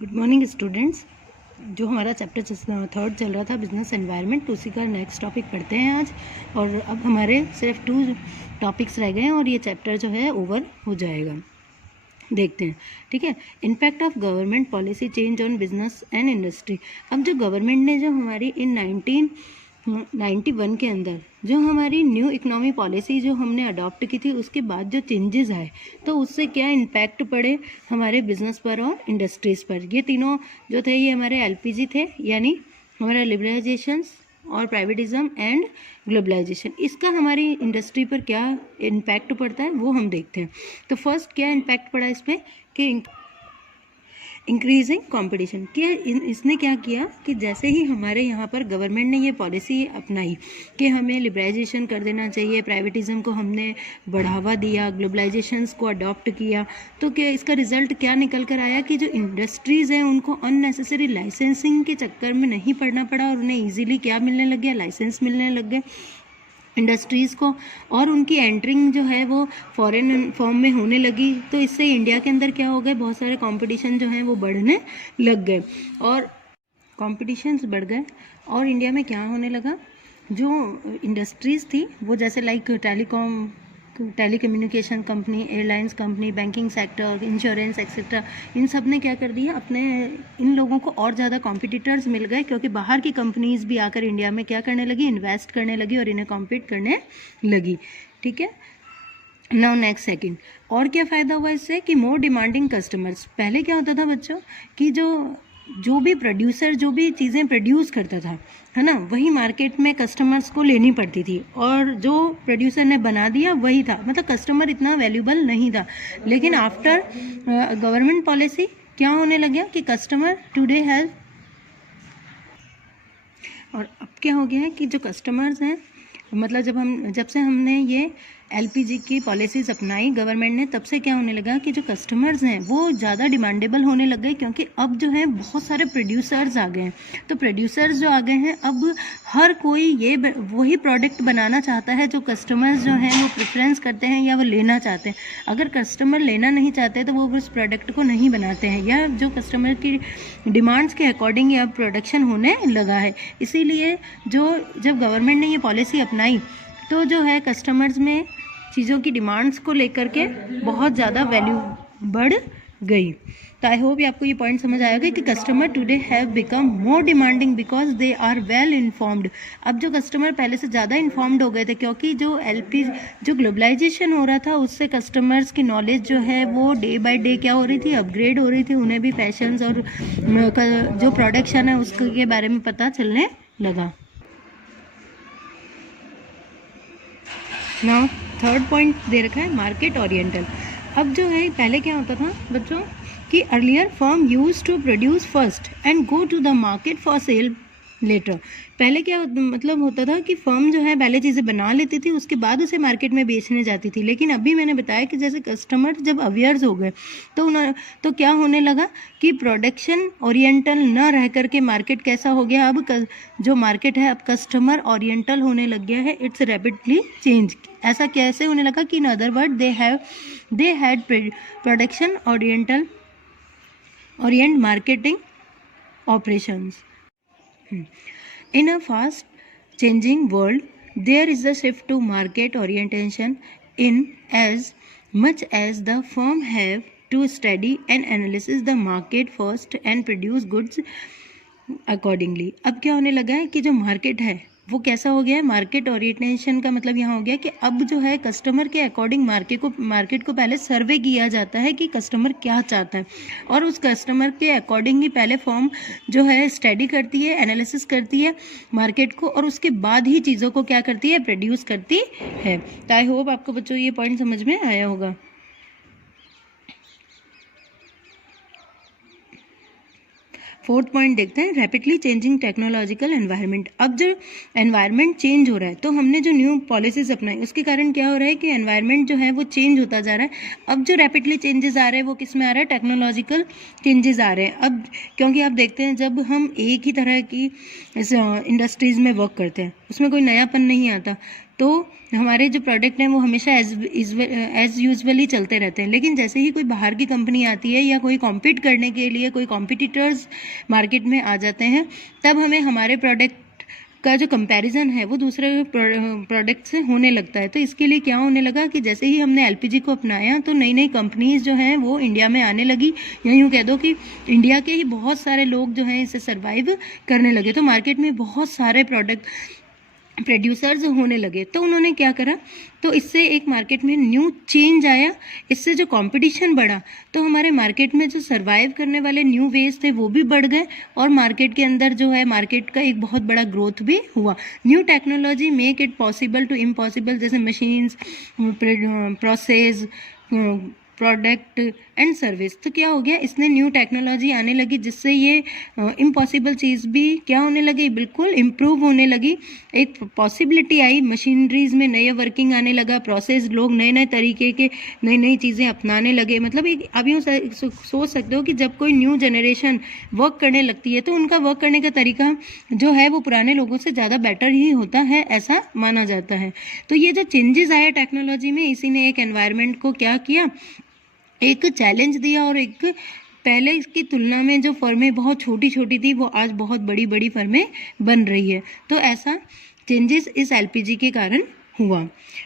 Good morning students. जो हमारा chapter third चल रहा था बिजनेस एनवायरनमेंट, उसी का नेक्स्ट टॉपिक पढ़ते हैं आज। और अब हमारे सिर्फ 2 टॉपिक्स रह गए हैं और ये चैप्टर जो है ओवर हो जाएगा। देखते हैं, ठीक है। Impact of government policy change on business and industry. अब जो गवर्नमेंट ने जो हमारी इन 1991 के अंदर जो हमारी न्यू इकोनॉमी पॉलिसी जो हमने अडॉप्ट की थी, उसके बाद जो चेंजेस आए तो उससे क्या इम्पैक्ट पड़े हमारे बिजनेस पर और इंडस्ट्रीज़ पर। ये तीनों जो थे ये हमारे एलपीजी थे, यानी हमारा लिबरलाइजेशंस और प्राइवेटिज्म एंड ग्लोबलाइजेशन। इसका हमारी इंडस्ट्री पर क्या इम्पैक्ट पड़ता है वो हम देखते हैं। तो फर्स्ट क्या इम्पैक्ट पड़ा इस पर कि इंक्रीजिंग कंपटीशन। क्या इसने क्या किया कि जैसे ही हमारे यहाँ पर गवर्नमेंट ने ये पॉलिसी अपनाई कि हमें लिबरलाइजेशन कर देना चाहिए, प्राइवेटिज्म को हमने बढ़ावा दिया, ग्लोबलाइजेशंस को अडॉप्ट किया, तो क्या इसका रिजल्ट क्या निकल कर आया कि जो इंडस्ट्रीज़ हैं उनको अननेसेसरी लाइसेंसिंग के चक्कर में नहीं पड़ना पड़ा और उन्हें ईजिली क्या मिलने लग गया, लाइसेंस मिलने लग गए इंडस्ट्रीज़ को, और उनकी एंट्रिंग जो है वो फॉरेन फॉर्म में होने लगी। तो इससे इंडिया के अंदर क्या हो गए, बहुत सारे कंपटीशन जो हैं वो बढ़ने लग गए और कंपटीशंस बढ़ गए और इंडिया में क्या होने लगा, जो इंडस्ट्रीज़ थी वो जैसे like telecommunication company, airlines company, banking sector, insurance etcetera, इन सब ने क्या कर दिया, अपने इन लोगों को और ज़्यादा कॉम्पिटिटर्स मिल गए क्योंकि बाहर की कंपनीज भी आकर इंडिया में क्या करने लगी, इन्वेस्ट करने लगी और इन्हें कॉम्पीट करने लगी। ठीक है। नाउ नेक्स्ट सेकंड, और क्या फ़ायदा हुआ इससे कि मोर डिमांडिंग कस्टमर्स। पहले क्या होता था बच्चों कि जो भी प्रोड्यूसर जो भी चीज़ें प्रोड्यूस करता था, है ना, वही मार्केट में कस्टमर्स को लेनी पड़ती थी और जो प्रोड्यूसर ने बना दिया वही था, मतलब कस्टमर इतना वैल्यूबल नहीं था। लेकिन आफ्टर गवर्नमेंट पॉलिसी क्या होने लग गया कि कस्टमर टुडे हैज़, और अब क्या हो गया है कि जो कस्टमर्स हैं, मतलब जब से हमने ये एलपीजी की पॉलिसीज़ अपनाई गवर्नमेंट ने, तब से क्या होने लगा कि जो कस्टमर्स हैं वो ज़्यादा डिमांडेबल होने लग गए क्योंकि अब जो है बहुत सारे प्रोड्यूसर्स आ गए हैं। तो प्रोड्यूसर्स जो आ गए हैं, अब हर कोई ये वही प्रोडक्ट बनाना चाहता है जो कस्टमर्स जो हैं वो प्रेफरेंस करते हैं या वो लेना चाहते हैं। अगर कस्टमर लेना नहीं चाहते तो वो उस प्रोडक्ट को नहीं बनाते हैं, या जो कस्टमर की डिमांड्स के अकॉर्डिंग या प्रोडक्शन होने लगा है। इसीलिए जब गवर्नमेंट ने ये पॉलिसी अपनाई तो जो है कस्टमर्स में चीज़ों की डिमांड्स को लेकर के बहुत ज़्यादा वैल्यू बढ़ गई। तो आई होप आपको ये पॉइंट समझ आएगा कि customer today have become more demanding because they are well informed. अब जो कस्टमर पहले से ज़्यादा इन्फॉर्म्ड हो गए थे क्योंकि जो ग्लोबलाइजेशन हो रहा था उससे कस्टमर्स की नॉलेज जो है वो डे बाय डे क्या हो रही थी, अपग्रेड हो रही थी। उन्हें भी फैशंस और जो प्रोडक्शन है उसके बारे में पता चलने लगा। नाउ थर्ड पॉइंट दे रखा है मार्केट ओरिएंटल। अब जो है पहले क्या होता था बच्चों कि earlier firm use to produce first and go to the market for sale later. पहले क्या मतलब होता था कि फर्म जो है पहले चीज़ें बना लेती थी, उसके बाद उसे मार्केट में बेचने जाती थी। लेकिन अभी मैंने बताया कि जैसे कस्टमर जब अवेयर्स हो गए तो क्या होने लगा कि प्रोडक्शन ओरिएंटल न रह करके मार्केट कैसा हो गया, अब जो मार्केट है अब कस्टमर ओरिएंटल होने लग गया है। It's rapidly change. ऐसा कैसे होने लगा कि in other word they had production Orient marketing operations. In a fast changing world, there is a shift to market orientation in as much as the firm have to study and analyze the market first and produce goods accordingly. अब क्या होने लगा है कि जो market है वो कैसा हो गया है, मार्केट ओरिएंटेशन का मतलब यहाँ हो गया कि अब जो है कस्टमर के अकॉर्डिंग मार्केट को पहले सर्वे किया जाता है कि कस्टमर क्या चाहता है और उस कस्टमर के अकॉर्डिंग ही पहले फर्म जो है स्टडी करती है, एनालिसिस करती है मार्केट को और उसके बाद ही चीज़ों को क्या करती है, प्रोड्यूस करती है। तो आई होप आपको बच्चों ये पॉइंट समझ में आया होगा। फोर्थ पॉइंट देखते हैं, रैपिडली चेंजिंग टेक्नोलॉजिकल एनवायरनमेंट। अब जो एनवायरनमेंट चेंज हो रहा है तो हमने जो न्यू पॉलिसीज अपनाई उसके कारण क्या हो रहा है कि एनवायरनमेंट जो है वो चेंज होता जा रहा है। अब जो रैपिडली चेंजेस आ रहे हैं वो किस में आ रहा है, टेक्नोलॉजिकल चेंजेस आ रहे हैं। अब क्योंकि आप देखते हैं जब हम एक ही तरह की इंडस्ट्रीज़ में वर्क करते हैं उसमें कोई नयापन नहीं आता, तो हमारे जो प्रोडक्ट हैं वो हमेशा एज यूजुअली चलते रहते हैं। लेकिन जैसे ही कोई बाहर की कंपनी आती है या कोई कॉम्पीट करने के लिए कोई कॉम्पिटिटर्स मार्केट में आ जाते हैं, तब हमें हमारे प्रोडक्ट का जो कंपैरिजन है वो दूसरे प्रोडक्ट से होने लगता है। तो इसके लिए क्या होने लगा कि जैसे ही हमने एलपीजी को अपनाया तो नई नई कंपनीज जो हैं वो इंडिया में आने लगी, या यूँ कह दो कि इंडिया के ही बहुत सारे लोग जो हैं इसे सर्वाइव करने लगे। तो मार्केट में बहुत सारे प्रोडक्ट प्रोड्यूसर्स होने लगे। तो उन्होंने क्या करा, तो इससे एक मार्केट में न्यू चेंज आया, इससे जो कंपटीशन बढ़ा तो हमारे मार्केट में जो सर्वाइव करने वाले न्यू वेज थे वो भी बढ़ गए, और मार्केट के अंदर जो है मार्केट का एक बहुत बड़ा ग्रोथ भी हुआ। New technology make it possible to impossible, जैसे machines, process, product and service. तो क्या हो गया, इसने न्यू टेक्नोलॉजी आने लगी जिससे ये इम्पॉसिबल चीज़ भी क्या होने लगी, बिल्कुल इम्प्रूव होने लगी। एक पॉसिबिलिटी आई, मशीनरीज में नए वर्किंग आने लगा, प्रोसेस, लोग नए नए तरीके के नई नई चीज़ें अपनाने लगे। मतलब एक अब यूँ सोच सकते हो कि जब कोई न्यू जनरेशन वर्क करने लगती है तो उनका वर्क करने का तरीका जो है वो पुराने लोगों से ज़्यादा बेटर ही होता है, ऐसा माना जाता है। तो ये जो चेंजेस आए टेक्नोलॉजी में, इसी ने एक एनवायरनमेंट को क्या किया, एक चैलेंज दिया, और एक पहले इसकी तुलना में जो फर्में बहुत छोटी छोटी थी वो आज बहुत बड़ी बड़ी फर्में बन रही है। तो ऐसा चेंजेस इस एलपीजी के कारण हुआ।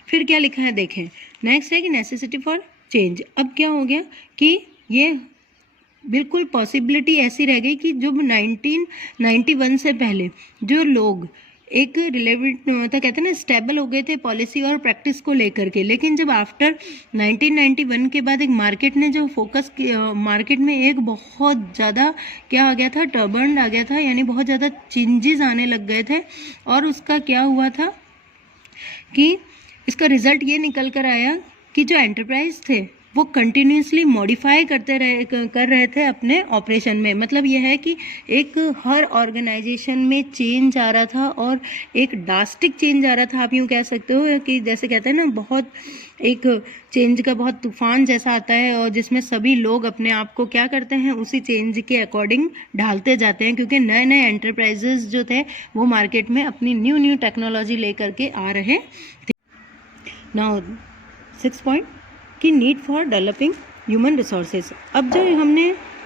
फिर क्या लिखा है देखें, नेक्स्ट है कि नेसेसिटी फॉर चेंज। अब क्या हो गया कि ये बिल्कुल पॉसिबिलिटी ऐसी रह गई कि जब 1991 से पहले जो लोग एक रिलेवेंट था, कहते हैं ना, स्टेबल हो गए थे पॉलिसी और प्रैक्टिस को लेकर के। लेकिन जब आफ्टर 1991 के बाद एक मार्केट ने जो फोकस किया, मार्केट में एक बहुत ज़्यादा क्या आ गया था, टर्बन आ गया था, यानी बहुत ज़्यादा चेंजेस आने लग गए थे। और उसका क्या हुआ था कि इसका रिजल्ट ये निकल कर आया कि जो एंटरप्राइज थे वो कंटिन्यूसली मॉडिफाई कर रहे थे अपने ऑपरेशन में। मतलब ये है कि एक हर ऑर्गेनाइजेशन में चेंज आ रहा था, और एक ड्रास्टिक चेंज आ रहा था। आप यूँ कह सकते हो कि जैसे कहते हैं ना, बहुत एक चेंज का बहुत तूफान जैसा आता है, और जिसमें सभी लोग अपने आप को क्या करते हैं, उसी चेंज के अकॉर्डिंग ढालते जाते हैं, क्योंकि नए नए एंटरप्राइजेस जो थे वो मार्केट में अपनी न्यू टेक्नोलॉजी लेकर के आ रहे थे। नाउ 6 पॉइंट कि need for developing human resources. अब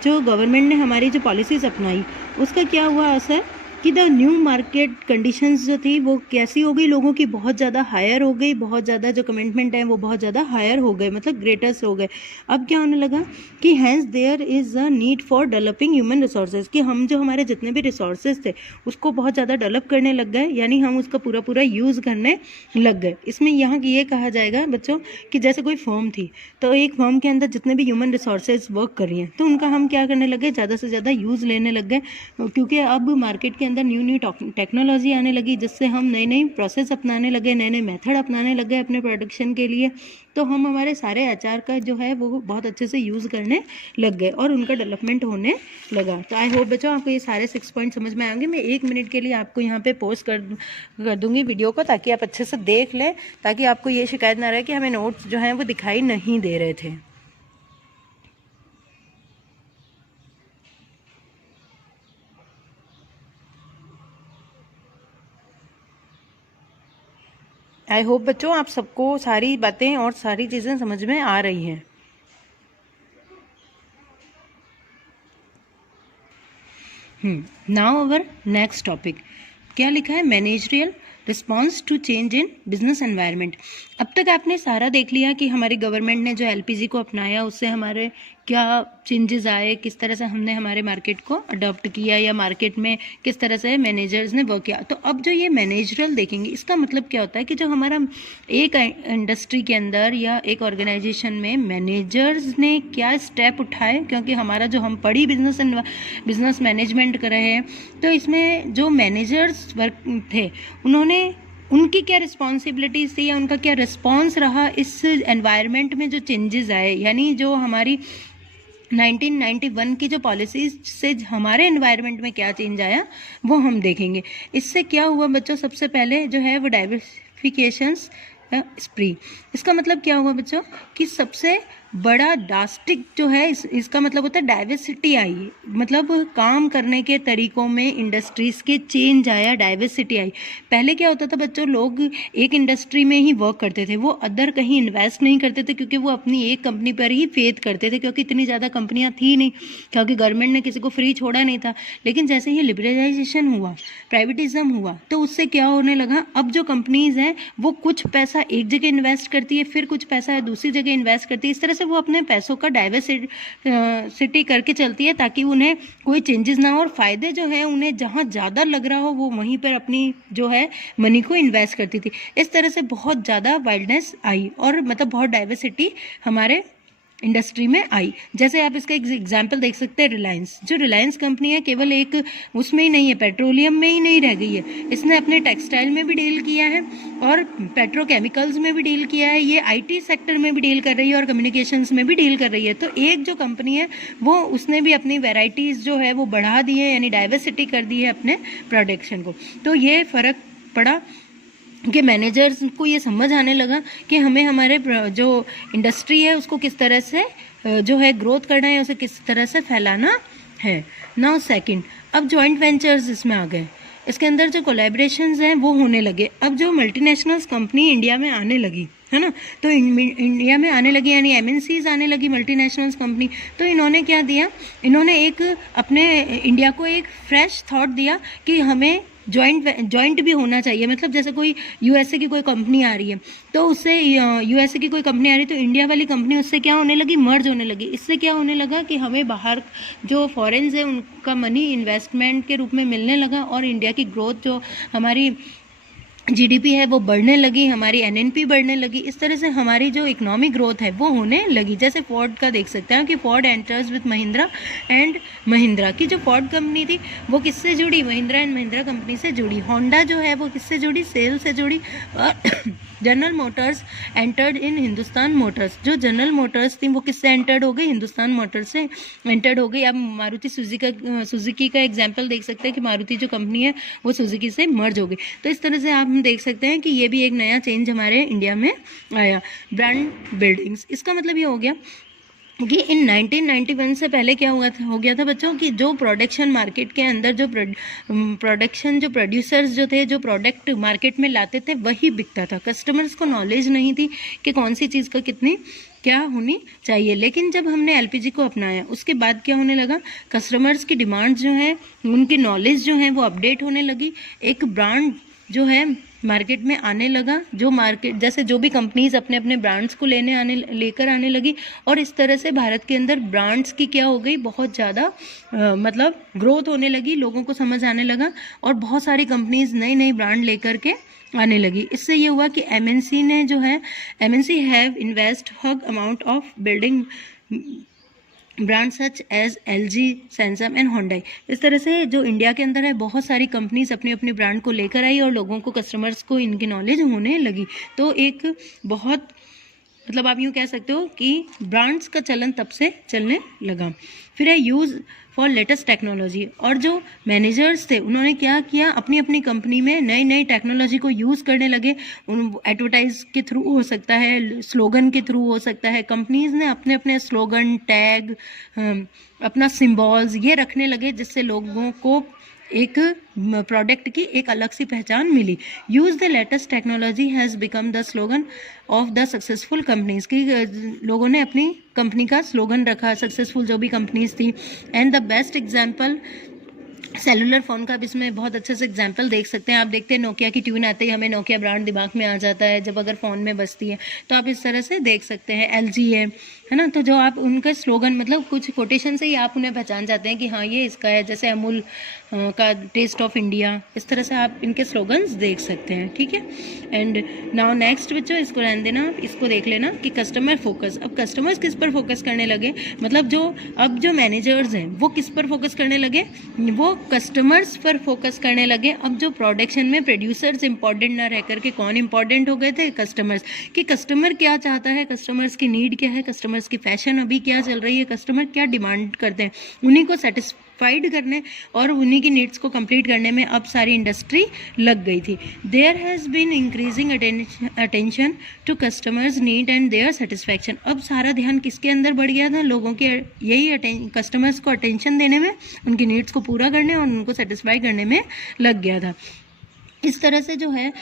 जो गवर्नमेंट ने हमारी जो पॉलिसीज़ अपनाई उसका क्या हुआ असर कि द न्यू मार्केट कंडीशंस जो थी वो कैसी हो गई, लोगों की बहुत ज़्यादा हायर हो गई, बहुत ज़्यादा जो कमिटमेंट है वो बहुत ज़्यादा हायर हो गए, मतलब ग्रेटर्स हो गए। अब क्या होने लगा कि hence there is a need for developing human resources, कि हम जो हमारे जितने भी रिसोर्सेज थे उसको बहुत ज़्यादा डेवलप करने लग गए, यानी हम उसका पूरा पूरा यूज़ करने लग गए। इसमें यहाँ ये कहा जाएगा बच्चों कि जैसे कोई फर्म थी, तो एक फर्म के अंदर जितने भी ह्यूमन रिसोर्सेज वर्क कर रही हैं तो उनका हम क्या करने लगे, ज़्यादा से ज़्यादा यूज़ लेने लग गए, क्योंकि अब मार्केट के अंदर न्यू टेक्नोलॉजी आने लगी, जिससे हम नई नई प्रोसेस अपनाने लगे, नए नए मेथड अपनाने लगे अपने प्रोडक्शन के लिए। तो हम हमारे सारे एचआर का जो है वो बहुत अच्छे से यूज़ करने लग गए और उनका डेवलपमेंट होने लगा। तो आई होप बच्चों आपको ये सारे 6 पॉइंट समझ में आएंगे। मैं 1 मिनट के लिए आपको यहाँ पे पॉज कर दूंगी वीडियो को, ताकि आप अच्छे से देख लें, ताकि आपको ये शिकायत ना रहे कि हमें नोट्स जो हैं वो दिखाई नहीं दे रहे थे। आई होप बच्चों आप सबको सारी बातें और सारी चीज़ें समझ में आ रही हैं। नाउ अवर नेक्स्ट टॉपिक क्या लिखा है, managerial response to change in business environment. अब तक आपने सारा देख लिया कि हमारी गवर्नमेंट ने जो एलपीजी को अपनाया उससे हमारे क्या चेंजेस आए, किस तरह से हमने हमारे मार्केट को अडॉप्ट किया, या मार्केट में किस तरह से मैनेजर्स ने वर्क किया। तो अब जो ये मैनेजरल देखेंगे, इसका मतलब क्या होता है कि जो हमारा एक इंडस्ट्री के अंदर या एक ऑर्गेनाइजेशन में मैनेजर्स ने क्या स्टेप उठाए, क्योंकि हमारा जो हम पढ़ी बिजनेस मैनेजमेंट कर रहे हैं, तो इसमें जो मैनेजर्स वर्क थे उनकी क्या रिस्पॉन्सिबिलिटीज थी या उनका क्या रिस्पॉन्स रहा इस एनवायरनमेंट में जो चेंजेस आए, यानी जो हमारी 1991 की जो पॉलिसीज से हमारे एनवायरनमेंट में क्या चेंज आया वो हम देखेंगे। इससे क्या हुआ बच्चों, सबसे पहले जो है वो डाइवर्सिफिकेशंस स्प्री। इसका मतलब क्या हुआ बच्चों कि सबसे बड़ा ड्रास्टिक जो है इसका मतलब होता है डाइवर्सिटी आई, मतलब काम करने के तरीकों में इंडस्ट्रीज़ के चेंज आया, डाइवर्सिटी आई। पहले क्या होता था बच्चों, लोग एक इंडस्ट्री में ही वर्क करते थे, वो अदर कहीं इन्वेस्ट नहीं करते थे, क्योंकि वो अपनी एक कंपनी पर ही फेथ करते थे, क्योंकि इतनी ज़्यादा कंपनियाँ थी नहीं, क्योंकि गवर्नमेंट ने किसी को फ्री छोड़ा नहीं था। लेकिन जैसे ही लिबरलाइजेशन हुआ, प्राइवेटिज्म हुआ, तो उससे क्या होने लगा, अब जो कंपनीज़ हैं वो कुछ पैसा एक जगह इन्वेस्ट करती है, फिर कुछ पैसा दूसरी जगह इन्वेस्ट करती है। इस तरह से वो अपने पैसों का डाइवर्सिटी करके चलती है, ताकि उन्हें कोई चेंजेस ना हो, और फ़ायदे जो है उन्हें जहाँ ज़्यादा लग रहा हो वो वहीं पर अपनी जो है मनी को इन्वेस्ट करती थी। इस तरह से बहुत ज़्यादा वाइल्डनेस आई, और मतलब बहुत डाइवर्सिटी हमारे इंडस्ट्री में आई। जैसे आप इसका एक एग्जाम्पल देख सकते हैं, रिलायंस, जो रिलायंस कंपनी है केवल एक उसमें ही नहीं है, पेट्रोलियम में ही नहीं रह गई है, इसने अपने टेक्सटाइल में भी डील किया है और पेट्रोकेमिकल्स में भी डील किया है, ये आईटी सेक्टर में भी डील कर रही है और कम्युनिकेशंस में भी डील कर रही है। तो एक जो कंपनी है वो उसने भी अपनी वेराइटीज़ जो है वो बढ़ा दी है, यानी डाइवर्सिटी कर दी है अपने प्रोडक्शन को। तो ये फ़र्क पड़ा कि मैनेजर्स को ये समझ आने लगा कि हमें हमारे जो इंडस्ट्री है उसको किस तरह से जो है ग्रोथ करना है, उसे किस तरह से फैलाना है। नाउ सेकंड, अब जॉइंट वेंचर्स इसमें आ गए, इसके अंदर जो कोलैबोरेशंस हैं वो होने लगे। अब जो मल्टीनेशनल्स कंपनी इंडिया में आने लगी है ना, तो इंडिया में आने लगी, यानी एमएनसीज आने लगी, मल्टीनेशनल्स कंपनी। तो इन्होंने क्या दिया, इन्होंने एक अपने इंडिया को एक फ्रेश थॉट दिया कि हमें जॉइंट भी होना चाहिए। मतलब जैसे कोई यूएसए की कोई कंपनी आ रही है, तो उससे यूएसए की कोई कंपनी आ रही है, तो इंडिया वाली कंपनी उससे क्या होने लगी, मर्ज होने लगी। इससे क्या होने लगा कि हमें बाहर जो फॉरेन्स है उनका मनी इन्वेस्टमेंट के रूप में मिलने लगा, और इंडिया की ग्रोथ जो हमारी जीडीपी है वो बढ़ने लगी, हमारी एनएनपी बढ़ने लगी। इस तरह से हमारी जो इकोनॉमिक ग्रोथ है वो होने लगी। जैसे फोर्ड का देख सकते हैं कि Ford enters with Mahindra and Mahindra की जो फोर्ड कंपनी थी वो किससे जुड़ी, महिंद्रा एंड महिंद्रा कंपनी से जुड़ी। होंडा जो है वो किससे जुड़ी, सेल से जुड़ी। General Motors entered in Hindustan Motors, जो जनरल मोटर्स थी वो किससे एंटर्ड हो गई, हिंदुस्तान मोटर्स से एंटर्ड हो गई। अब मारुति सुजुकी का एग्जाम्पल देख सकते हैं कि मारुति जो कंपनी है वो सुजुकी से मर्ज हो गई। तो इस तरह से आप देख सकते हैं कि ये भी एक नया चेंज हमारे इंडिया में आया। ब्रांड बिल्डिंग्स, इसका मतलब ये हो गया कि इन 1991 से पहले क्या हो गया था बच्चों, कि जो प्रोडक्शन मार्केट के अंदर जो प्रोडक्शन जो प्रोड्यूसर्स जो थे, जो प्रोडक्ट मार्केट में लाते थे वही बिकता था। कस्टमर्स को नॉलेज नहीं थी कि कौन सी चीज़ का कितनी क्या होनी चाहिए। लेकिन जब हमने एलपीजी को अपनाया उसके बाद क्या होने लगा, कस्टमर्स की डिमांड जो है, उनकी नॉलेज जो है वो अपडेट होने लगी। एक ब्रांड जो है मार्केट में आने लगा, जो मार्केट जैसे जो भी कंपनीज अपने अपने ब्रांड्स को लेकर आने लगी, और इस तरह से भारत के अंदर ब्रांड्स की क्या हो गई, बहुत ज़्यादा मतलब ग्रोथ होने लगी, लोगों को समझ आने लगा, और बहुत सारी कंपनीज नई नई ब्रांड लेकर के आने लगी। इससे ये हुआ कि एमएनसी ने जो है, MNC have invest huge amount of building brand such as LG, Samsung and Hyundai. इस तरह से जो इंडिया के अंदर है बहुत सारी कंपनीज अपनी अपनी ब्रांड को लेकर आई, और लोगों को, कस्टमर्स को इनकी नॉलेज होने लगी। तो एक बहुत मतलब आप यूँ कह सकते हो कि ब्रांड्स का चलन तब से चलने लगा। फिर है यूज़ फॉर लेटेस्ट टेक्नोलॉजी, और जो मैनेजर्स थे उन्होंने क्या किया, अपनी अपनी कंपनी में नई नई टेक्नोलॉजी को यूज़ करने लगे। एडवर्टाइज के थ्रू हो सकता है, स्लोगन के थ्रू हो सकता है। कंपनीज ने अपने अपने स्लोगन, टैग, अपना सिम्बॉल्स ये रखने लगे, जिससे लोगों को एक प्रोडक्ट की एक अलग सी पहचान मिली। Use the latest technology has become the slogan of the successful companies, की लोगों ने अपनी कंपनी का स्लोगन रखा, सक्सेसफुल जो भी कंपनीज थी। And the best example cellular phone का, अब इसमें बहुत अच्छे से एग्जांपल देख सकते हैं। आप देखते हैं नोकिया की ट्यून आते ही हमें नोकिया ब्रांड दिमाग में आ जाता है जब अगर फ़ोन में बजती है, तो आप इस तरह से देख सकते हैं। LG है ना, तो जो आप उनका स्लोगन मतलब कुछ कोटेशन से ही आप उन्हें पहचान जाते हैं कि हाँ ये इसका है। जैसे अमूल का टेस्ट ऑफ इंडिया, इस तरह से आप इनके स्लोगन्स देख सकते हैं, ठीक है। एंड नाउ नेक्स्ट बच्चों, इसको रहने देना, इसको देख लेना कि कस्टमर फोकस। अब कस्टमर्स किस पर फोकस करने लगे, मतलब जो अब जो मैनेजर्स हैं वो किस पर फोकस करने लगे, वो कस्टमर्स पर फोकस करने लगे। अब जो प्रोडक्शन में प्रोड्यूसर्स इंपॉर्टेंट ना रह करके कौन इंपॉर्टेंट हो गए थे, कस्टमर्स। कि कस्टमर क्या चाहता है, कस्टमर्स की नीड क्या है, कस्टमर्स की फैशन अभी क्या चल रही है, कस्टमर क्या डिमांड करते हैं, उन्हीं को सेटिस्फाइड करने और उन्हीं की नीड्स को कंप्लीट करने में अब सारी इंडस्ट्री लग गई थी। There has been increasing attention to customers need and their satisfaction. अब सारा ध्यान किसके अंदर बढ़ गया था, लोगों के यही कस्टमर्स को अटेंशन देने में, उनकी नीड्स को पूरा करने और उनको सेटिस्फाई करने में लग गया था। इस तरह से जो है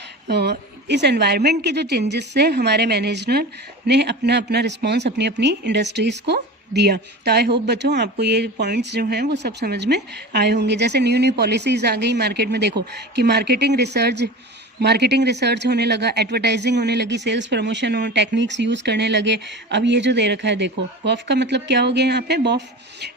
इस एनवायरनमेंट के जो चेंजेस से हमारे मैनेजर ने अपना अपना रिस्पॉन्स अपनी अपनी इंडस्ट्रीज़ को दिया। तो आई होप बच्चों आपको ये पॉइंट्स जो हैं वो सब समझ में आए होंगे। जैसे न्यू पॉलिसीज़ आ गई मार्केट में, देखो कि मार्केटिंग रिसर्च होने लगा, एडवर्टाइजिंग होने लगी, सेल्स प्रमोशन हो, टेक्निक्स यूज़ करने लगे। अब ये जो दे रखा है देखो, बॉफ का मतलब क्या हो गया यहाँ पे, बॉफ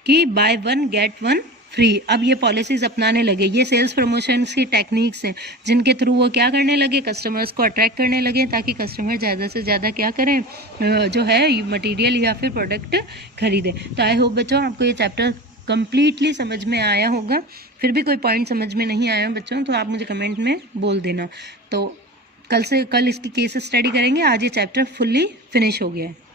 कि by one get one free. अब ये पॉलिसीज़ अपनाने लगे, ये सेल्स प्रमोशन की टेक्निक्स हैं जिनके थ्रू वो क्या करने लगे, कस्टमर्स को अट्रैक्ट करने लगे ताकि कस्टमर ज़्यादा से ज़्यादा क्या करें, जो है मटेरियल या फिर प्रोडक्ट खरीदें। तो आई होप बच्चों आपको ये चैप्टर कंप्लीटली समझ में आया होगा। फिर भी कोई पॉइंट समझ में नहीं आया बच्चों तो आप मुझे कमेंट में बोल देना। तो कल इसकी केस स्टडी करेंगे। आज ये चैप्टर फुल्ली फिनिश हो गया है।